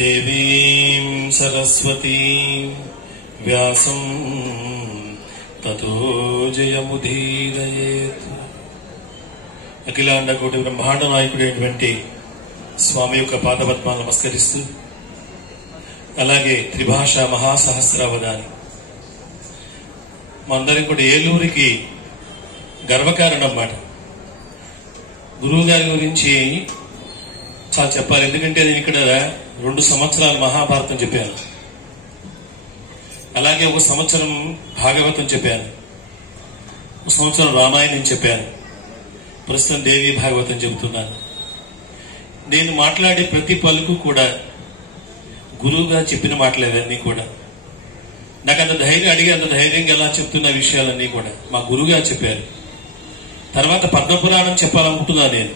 దేవీం సరస్వతీం వ్యాసం తతో జయముదీరయేత్. అఖిలాండ కోటి బ్రహ్మాండ నాయకుడైనటువంటి స్వామి యొక్క పాదపద్మాలు నమస్కరిస్తూ, అలాగే త్రిభాషా మహాసహస్రావధాని మా అందరం కూడా ఏలూరికి గర్వకారణం అన్నమాట. గురువు గారి గురించి చాలా చెప్పాలి. ఎందుకంటే నేను ఇక్కడ 2 సంవత్సరాలు మహాభారతం చెప్పాను, అలాగే 1 సంవత్సరం భాగవతం చెప్పాను, 1 సంవత్సరం రామాయణం చెప్పాను, ప్రస్తుతం దేవి భాగవతం చెబుతున్నాను. నేను మాట్లాడే ప్రతి పలుకు కూడా గురువుగా చెప్పిన మాటలేవన్నీ కూడా. నాకు అంత ధైర్యం అడిగి అంత ధైర్యంగా ఎలా చెప్తున్న విషయాలన్నీ కూడా మా గురువుగారు చెప్పారు. తర్వాత పద్మపురాణం చెప్పాలనుకుంటున్నా నేను.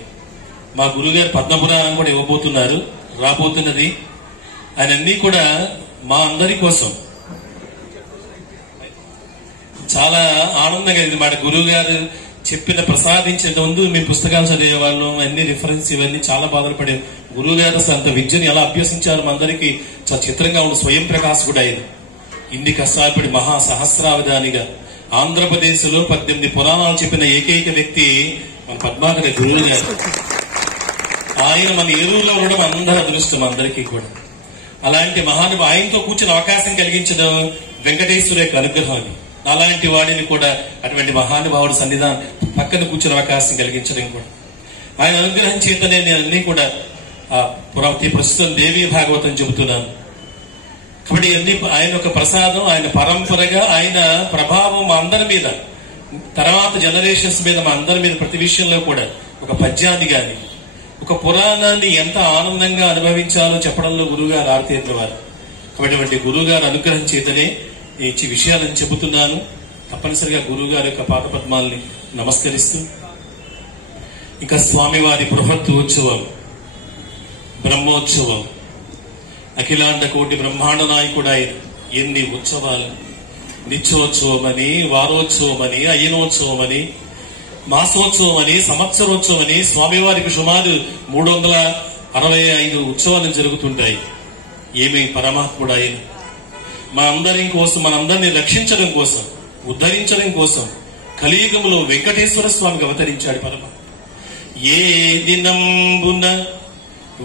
మా గురువుగారు పద్మపురాణం కూడా ఇవ్వబోతున్నారు, రాబోతున్నది. ఆయన అన్ని కూడా మా అందరి కోసం చాలా ఆనందంగా ఇది మాట. గురువు గారు చెప్పిన ప్రసాదించే ముందు మీ పుస్తకాలు చదివేవాళ్ళు, అన్ని రిఫరెన్స్ ఇవన్నీ చాలా బాధలు పడేది. గురువు గారు అసలు అంత విద్యను ఎలా అభ్యసించారు మా అందరికీ చాలా చిత్రంగా ఉంది. స్వయం ప్రకాశ్ కూడా ఆయన ఇన్ని కష్టాలపడి మహా సహస్రావధానిగా ఆంధ్రప్రదేశ్ లో 18 పురాణాలు చెప్పిన ఏకైక వ్యక్తి మన పద్మాకర్ గురువు గారు. ఆయన మన ఏలూరులో ఉండడం అందరూ అదృష్టం అందరికీ కూడా. అలాంటి మహానుభావు ఆయనతో కూర్చుని అవకాశం కలిగించడం వెంకటేశ్వర యొక్క అనుగ్రహం. అలాంటి వాడిని కూడా అటువంటి మహానుభావుడు సన్నిధానం పక్కన కూర్చుని అవకాశం కలిగించడం కూడా ఆయన అనుగ్రహం చేతనే నేను అన్ని కూడా ప్రస్తుతం దేవీ భాగవతం చెబుతున్నాను. కాబట్టి అన్ని ఆయన ఒక ప్రసాదం, ఆయన పరంపరగా ఆయన ప్రభావం మా అందరి మీద, తర్వాత జనరేషన్స్ మీద, మా అందరి మీద ప్రతి విషయంలో కూడా ఒక పద్యాన్ని గాని ఒక పురాణాన్ని ఎంత ఆనందంగా అనుభవించాలో చెప్పడంలో గురువుగారు ఆర్తేద్రవారు. కాబట్టి గురువుగారు అనుగ్రహం చేతనే ఈ విషయాలను చెబుతున్నాను. తప్పనిసరిగా గురువుగారి యొక్క పాదపద్మాల్ని నమస్కరిస్తూ, ఇంకా స్వామివారి బృహత్ ఉత్సవం, బ్రహ్మోత్సవం, అఖిలాండ కోటి బ్రహ్మాండ నాయకుడు ఆయన. ఎన్ని ఉత్సవాలు! నిత్యోత్సవం అని, వారోత్సవం అని, అయ్యనోత్సవం అని, మాసోత్సవం అని, సంవత్సరోత్సవం అని స్వామివారికి సుమారు 365 ఉత్సవాలు జరుగుతుంటాయి. ఏమి పరమాత్ముడు ఆయన! మన అందరి కోసం, మనందరినీ రక్షించడం కోసం, ఉద్ధరించడం కోసం కలియుగంలో వెంకటేశ్వర స్వామికి అవతరించాడు పరమాత్మ. ఏ దినంబున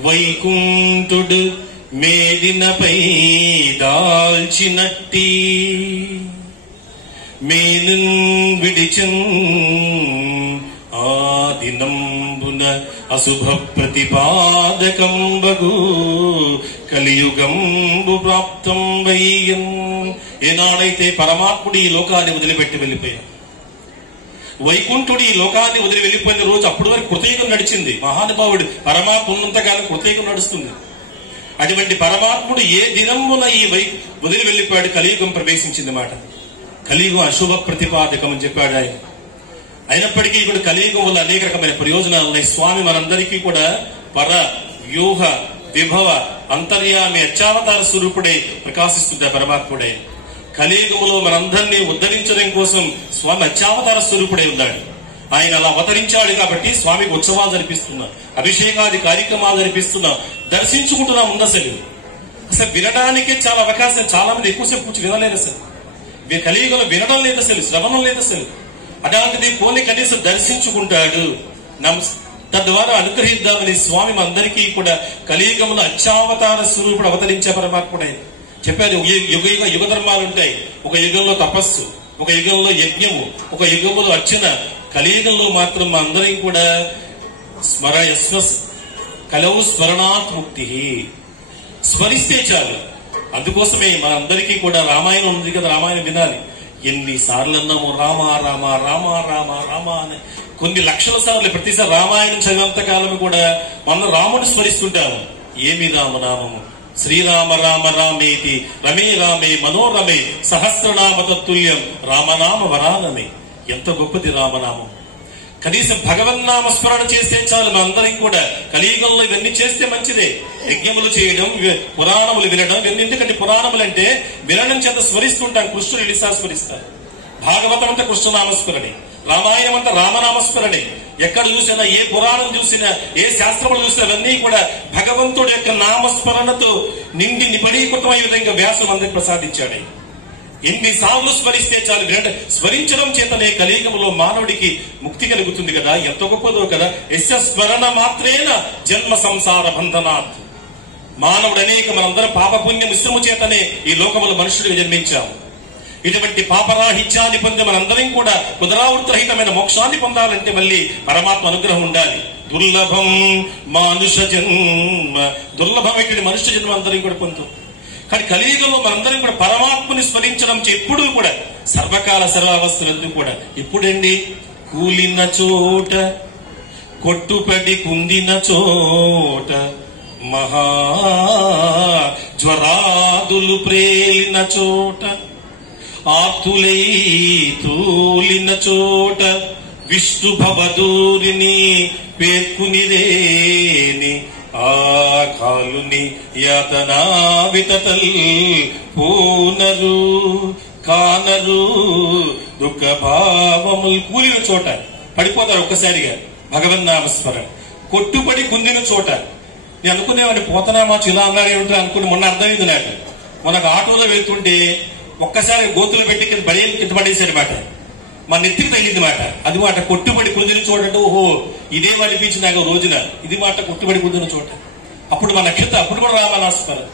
వైకుంఠుడు మేదినపై దాల్చినట్టి మేను విడిచన్ ఆ దినంబున అశుభ ప్రతిపాదకంబగు కలియుగంబు ప్రాప్తం వయ్యం. ఏనాడైతే పరమాత్ముడు ఈ లోకాన్ని వదిలిపెట్టి వెళ్ళిపోయాడు, వైకుంఠుడు ఈ లోకాన్ని వదిలి వెళ్ళిపోయిన రోజు, అప్పటి వరకు కృతయుగం నడిచింది. మహానుభావుడు పరమాత్మ ఉన్నంతకాలం కృతయుగం నడుస్తుంది. అటువంటి పరమాత్ముడు ఏ దినమున ఈ వదిలి వెళ్ళిపోయాడు, కలియుగం ప్రవేశించింది మాట. కలియుగం అశుభ ప్రతిపాదకం అని చెప్పాడు ఆయన. అయినప్పటికీ కూడా కలియుగం వల్ల అనేక రకమైన ప్రయోజనాలు ఉన్నాయి. స్వామి మనందరికీ కూడా పర వ్యూహ విభవ అంతర్యామి అత్యావతార స్వరూపుడే ప్రకాశిస్తుంటాడు పరమాత్ముడే. కలియుగములో మనందరినీ ఉద్ధరించడం కోసం స్వామి అత్యావతార స్వరూపుడే ఉన్నాడు. ఆయన అలా అవతరించాడు కాబట్టి స్వామికి ఉత్సవాలు జరిపిస్తున్నాం, అభిషేకాది కార్యక్రమాలు జరిపిస్తున్నాం, దర్శించుకుంటున్నాం. అసలు వినడానికే చాలా అవకాశం. చాలా మంది ఎక్కువసేపు కూర్చొని వినలేదు అసలు. కలియుగంలో వినడం లేదు అసలు, శ్రవణం లేదు అసలు. అలాంటిది పోనీ కనీసం దర్శించుకుంటాడు. తద్వారా అనుగ్రహిద్దామని స్వామి అందరికీ కూడా కలియుగంలో అత్యావతార స్వరూపుడు అవతరించే పరమాత్ముడే చెప్పారు. యుగ ధర్మాలు ఉంటాయి. ఒక యుగంలో తపస్సు, ఒక యుగంలో యజ్ఞము, ఒక యుగంలో అర్చన. కలియుగంలో మాత్రం మా అందరం కూడా కలవు స్మరణాత్ ముక్తి, స్మరిస్తే చాలు. అందుకోసమే మనందరికీ కూడా రామాయణం ఉంది కదా, రామాయణం వినాలి. ఎన్నిసార్లు అన్నాము రామ రామ రామ రామ రామ అని, కొన్ని లక్షల సార్లు. ప్రతిసారి రామాయణం చదివేంత కాలం కూడా మనం రాముని స్మరిస్తుంటాము. ఏమి రామనామము! శ్రీరామ రామ రామేతి రమే రామే మనోరమే సహస్రనామ తత్తుల్యం రామనామ వరానమే. ఎంత గొప్పది రామనామం! కనీసం భగవన్నామ స్మరణ చేస్తే చాలు. మనందరం కూడా కలియుగంలో ఇవన్నీ చేస్తే మంచిదే. యజ్ఞములు చేయడం, పురాణములు వినడం ఇవన్నీ. ఎందుకంటే పురాణములు అంటే వినడం చేత స్మరిస్తుంటాం. కృష్ణుడు ఎన్నిసార్లు స్మరిస్తారు. భాగవతం అంటే కృష్ణనామస్మరణి, రామాయణం అంతా రామనామస్మరణే. ఎక్కడ చూసినా, ఏ పురాణం చూసినా, ఏ శాస్త్రములు చూసినా అవన్నీ కూడా భగవంతుడి యొక్క నామస్మరణతో నిండి నిపడీకృతమయ్యే విధంగా వ్యాసం అందరికి ప్రసాదించాడు. ఎన్నిసార్లు స్మరిస్తే చాలు, స్మరించడం చేతనే కలియుగంలో మానవుడికి ముక్తి కలుగుతుంది కదా. ఎంత గొప్పదో కదా. యస్య స్మరణ మాత్రేన జన్మ సంసార బంధనాత్. మానవుడు అనేక మనందరం పాపపుణ్య మిశ్రము చేతనే ఈ లోకములో మనుషుడిగా జన్మించాము. ఇటువంటి పాపరాహిత్యాన్ని పొంది మనందరం కూడా పునరావృతరహితమైన మోక్షాన్ని పొందాలంటే మళ్ళీ పరమాత్మ అనుగ్రహం ఉండాలి. దుర్లభం మానుష జన్మ, దుర్లభం ఇక్కడ మనుష్య జన్మ అందరం కూడా పొందుతాం. కానీ కలియుగంలో మనందరం కూడా పరమాత్మని స్మరించడం ఎప్పుడూ కూడా సర్వకాల సర్వావస్థలందు కూడా. ఎప్పుడండి? కూలిన చోట, కొట్టుపడి కుందిన చోట, మహా జ్వరాదులు ప్రేలిన చోట, ఆతులై తూలిన చోట, విష్ణు భవదూరిని పేర్కునిదేని ఆ కాలుని యాతనా వితతల్ పూనరు కానరు దుఃఖ భావములు. కూలిన చోట పడిపోతారు ఒక్కసారిగా భగవన్నామస్మరణ. కొట్టుపడి కుందిన చోట, నేను అనుకునేవాడిని పోతనామాచు ఇలా అన్నాడు ఏమిటో అనుకుని మొన్న అర్థమైంది నాకు. మనకు ఆటోలో వెళ్తుంటే ఒక్కసారి గోతులు పెట్టి కింద కింద పడేసాడు మాట, మన నెత్తికి తగ్గింది మాట. అది మాట కొట్టుబడి కుదిరిన చోట. ఓహో ఇదేం అనిపించింది నాకు రోజున. ఇది మాట కొట్టుబడి కుదిరిన చోట. అప్పుడు మన నక్షత్రం, అప్పుడు కూడా రామనామస్మరణ.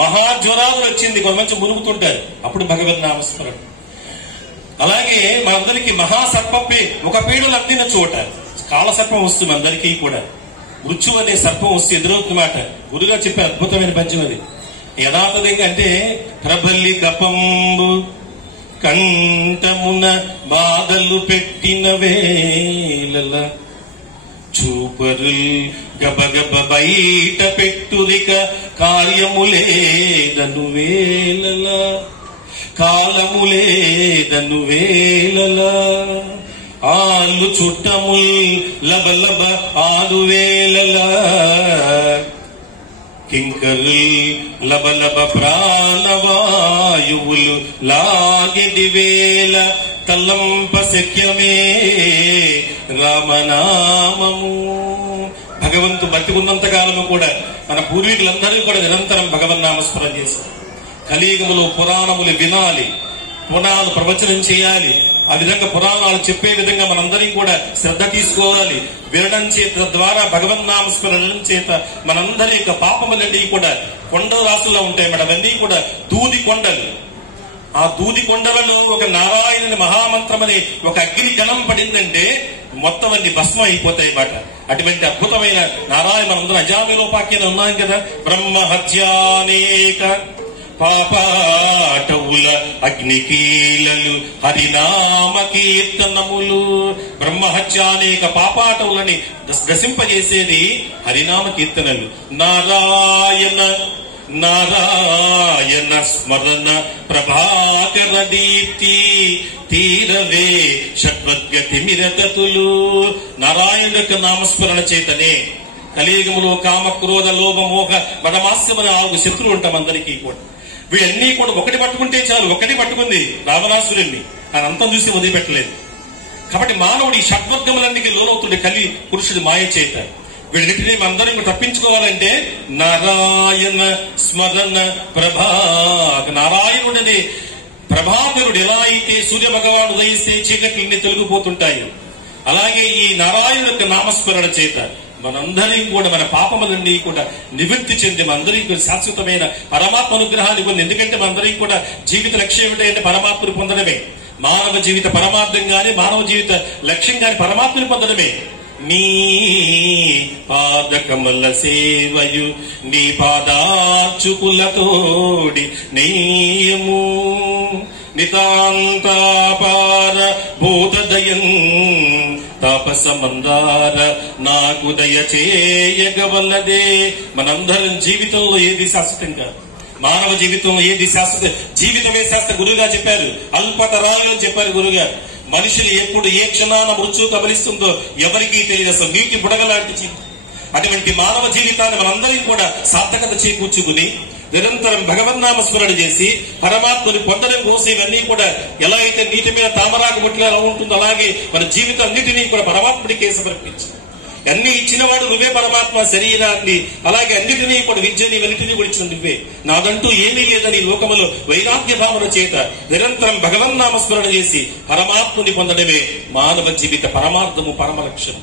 మహాజ్వరాలు వచ్చింది, కొంచెం మునుగుతుంటారు, అప్పుడు భగవద్ నామస్మరణ. అలాగే మనందరికీ మహాసర్పే ఒక పీడలు అందిన చోట కాలసర్పం వస్తుంది అందరికీ కూడా. మృత్యు అనే సర్పం వస్తే ఎదురవుతుంది మాట. గురుగా చెప్పే అద్భుతమైన పద్యం అది. యథాతథంగా అంటే ప్రబల్లి కపంబు కంఠమున బాధలు పెట్టిన వేళల చూపరుల్ గబగబ బయట పెట్టురిక కార్యములేదను వేళల, కాలములేదను వేళల, ఆలు చుట్టముల్ లబలబ ఆలు వేళల, కింకరుల్ లబలబ ప్రాణవాయువులు లాగిడి వేళ తల్లంప శక్యమే రామనామము. భగవంతుడు బతికున్నంత కాలము కూడా మన పూర్వీకులందరూ కూడా నిరంతరం భగవన్నామస్మరణ చేశారు. కలియుగములో పురాణములు వినాలి, పురాణాలు ప్రవచనం చేయాలి. ఆ విధంగా పురాణాలు చెప్పే విధంగా మనందరం కూడా శ్రద్ధ తీసుకోవాలి. వినడం చేత ద్వారా భగవన్నామస్మరణం చేత మనందరి యొక్క పాపములన్నీ కూడా కొండ రాసుల్లో ఉంటాయి మేడం. అవన్నీ కూడా దూది కొండలు. ఆ దూది కొండలలో ఒక నారాయణుని మహామంత్రం అనే ఒక అగ్ని గణం పడిందంటే మొత్తం అన్ని భస్మం అయిపోతాయి మాట. అటువంటి అద్భుతమైన నారాయణ మనందరం అజామిలోపాఖ్యానం ఉన్నాం కదా. బ్రహ్మహత్యానేక పాపాటవుల అగ్నికీలలు హరినామ కీర్తనములు. బ్రహ్మహత్యానేక పాపాటవులని దశింపజేసేది హరినామ కీర్తనలు. నారాయణ నారాయణ స్మరణ ప్రభాకర దీప్తి తీరవే షట్వద్గతి మిరతతులు. నారాయణ యొక్క నామస్మరణ చేతనే కలియుగములో కామ క్రోధ లోభ మోహ మదమాస్యమన 4 శత్రువులు ఉంటాం అందరికీ కూడా. వీళ్ళన్నీ కూడా ఒకటి పట్టుకుంటే చాలు. ఒకటి పట్టుకుంది రావణాసురుణ్ణి, ఆయన అంతం చూసి వదిలిపెట్టలేదు. కాబట్టి మానవుడు ఈ షడ్వర్గములన్నిటికీ లోనవుతుండే కలి పురుషుడి మాయ చేత. వీళ్ళన్నింటినీ అందరం తప్పించుకోవాలంటే నారాయణ స్మరణ నారాయణుడనే ప్రభాకరుడు ఎలా అయితే సూర్య భగవాను ఉదయిస్తే చీకట్లన్నీ తొలగిపోతుంటాయి, అలాగే ఈ నారాయణ యొక్క నామస్మరణ చేత మనందరం కూడా మన పాపములన్నీ కూడా నివృత్తి చెంది మనందరికీ శాశ్వతమైన పరమాత్మ అనుగ్రహాన్ని పొంది. ఎందుకంటే మనందరికీ కూడా జీవిత లక్ష్యం ఏమిటంటే పరమాత్మను పొందడమే. మానవ జీవిత పరమార్థం గాని మానవ జీవిత లక్ష్యం గాని పరమాత్మను పొందడమే. నీ పాదకమల సేవయు నీ పాదార్చుకులతోడి నెయ్యము నితాంతాపార భూతదయం తాపసమందార నాకు దయ చేయగవల్లదే. మనందరం జీవితంలో ఏది శాశ్వతం కాదు. మానవ జీవితంలో ఏది శాశ్వత జీవితమే శాస్త్ర గురువుగా చెప్పారు. అల్పతరాలు అని చెప్పారు గురుగారు. మనుషులు ఎప్పుడు ఏ క్షణాన మృత్యు కబలిస్తుందో ఎవరికీ తెలియదు. అసలు నీటి బుడగలాంటి జీవితం. అటువంటి మానవ జీవితాన్ని మనందరం కూడా సార్థకత చేకూర్చుకుని నిరంతరం భగవన్నామ స్మరణ చేసి పరమాత్మని పొందడం కోసం ఇవన్నీ కూడా ఎలా అయితే నీటి మీద తామరాకు బొట్లు ఎలా ఉంటుందో అలాగే మన జీవితం అన్నిటినీ కూడా పరమాత్ముడికే సమర్పించి అన్ని ఇచ్చినవాడు నువ్వే పరమాత్మ, శరీరాన్ని అలాగే అన్నిటినీ కూడా విద్యని ఇవన్నిటినీ కూడా ఇచ్చిన నువ్వే, నాదంటూ ఏమీ లేదని లోకములో వైరాగ్య భావన చేత నిరంతరం భగవన్నామస్మరణ చేసి పరమాత్ముని పొందడమే మానవ జీవిత పరమార్థము, పరమ లక్ష్యం.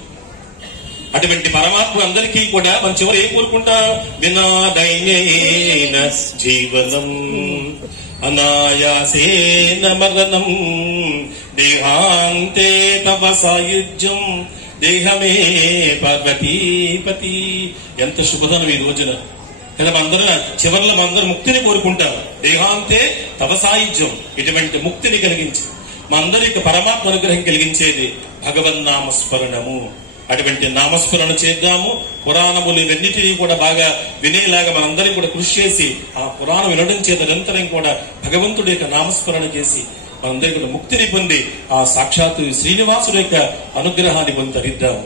అటువంటి పరమాత్మ అందరికీ కూడా మన చివరి ఏం కోరుకుంటా, వినాదైనేన జీవనం అనాయాసేన మరణం దేహాంతే తవ సాయుజ్యం దేహమే పార్వతీపతి. ఎంత శుభదనం ఈ రోజున. కదా అందరం చివరిలో అందరూ ముక్తిని కోరుకుంటారు. దేహాంతే తవ సాయుధ్యం, ఇటువంటి ముక్తిని కలిగించి మా అందరికి పరమాత్మ అనుగ్రహం కలిగించేది భగవన్నామస్మరణము. అటువంటి నామస్మరణ చేద్దాము. పురాణములు ఇవన్నిటినీ కూడా బాగా వినేలాగా మనందరం కూడా కృషి చేసి ఆ పురాణం వినడం చేత నిరంతరం కూడా భగవంతుడి యొక్క నామస్మరణ చేసి మనందరి కూడా ముక్తిని పొంది ఆ సాక్షాత్తు శ్రీనివాసుడి యొక్క అనుగ్రహాన్ని పొంది తరిద్దాము.